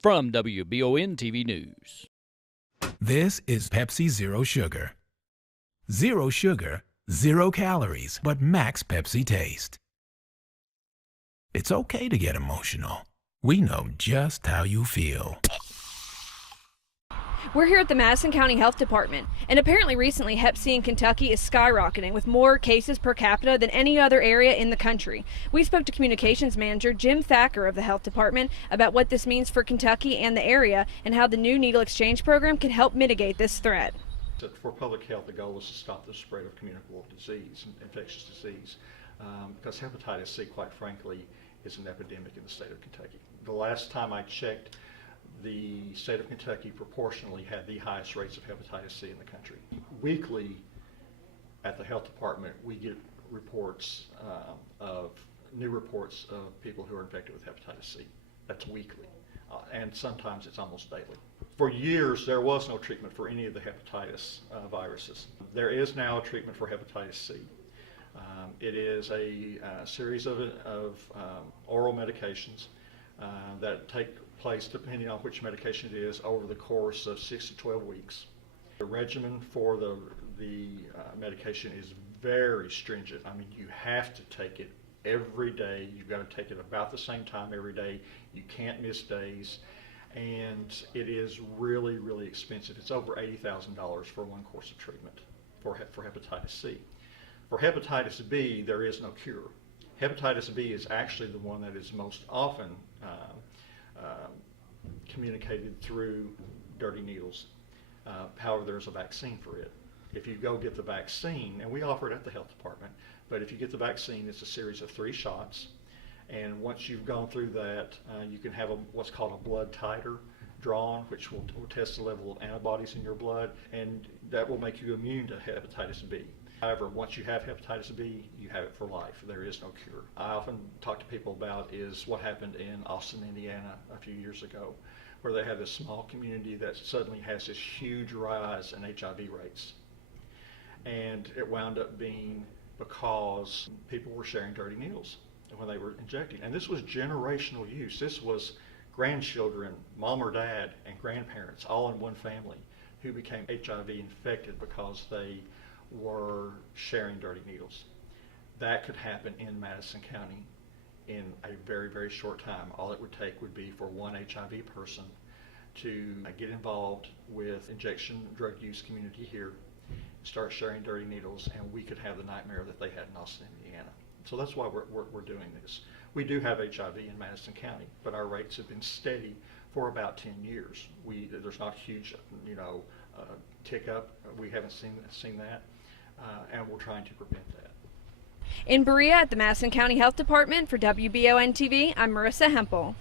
From WBON TV News. This is Pepsi Zero Sugar. Zero sugar, 0 calories, but max Pepsi taste. It's okay to get emotional. We know just how you feel. We're here at the Madison County Health Department, and apparently recently Hep C in Kentucky is skyrocketing with more cases per capita than any other area in the country. We spoke to Communications Manager Jim Thacker of the Health Department about what this means for Kentucky and the area and how the new needle exchange program can help mitigate this threat. For public health, the goal is to stop the spread of communicable disease, infectious disease, because hepatitis C, quite frankly, is an epidemic in the state of Kentucky. The last time I checked, the state of Kentucky proportionally had the highest rates of hepatitis C in the country. Weekly at the health department, we get reports new reports of people who are infected with hepatitis C. That's weekly, and sometimes it's almost daily. For years, there was no treatment for any of the hepatitis viruses. There is now a treatment for hepatitis C. It is a series of oral medications that take place, depending on which medication it is, over the course of 6 to 12 weeks. The regimen for the medication is very stringent. I mean, you have to take it every day. You've got to take it about the same time every day. You can't miss days. And it is really, really expensive. It's over $80,000 for one course of treatment for hepatitis C. For hepatitis B, there is no cure. Hepatitis B is actually the one that is most often communicated through dirty needles. However, there's a vaccine for it. If you go get the vaccine, and we offer it at the health department, but if you get the vaccine, it's a series of 3 shots. And once you've gone through that, you can have what's called a blood titer drawn, which will test the level of antibodies in your blood, and that will make you immune to hepatitis B. However, once you have hepatitis B, you have it for life. There is no cure. I often talk to people about is what happened in Austin, Indiana a few years ago, where they had this small community that suddenly has this huge rise in HIV rates. And it wound up being because people were sharing dirty needles when they were injecting. And this was generational use. This was grandchildren, mom or dad, and grandparents all in one family who became HIV infected because they were sharing dirty needles. That could happen in Madison County in a very, very short time. All it would take would be for one HIV person to get involved with injection drug use community here, start sharing dirty needles, and we could have the nightmare that they had in Austin, Indiana. So that's why we're doing this. We do have HIV in Madison County, but our rates have been steady for about 10 years. There's not a huge, tick up. We haven't seen that, and we're trying to prevent that. In Berea at the Madison County Health Department for WBON TV, I'm Marissa Hempel.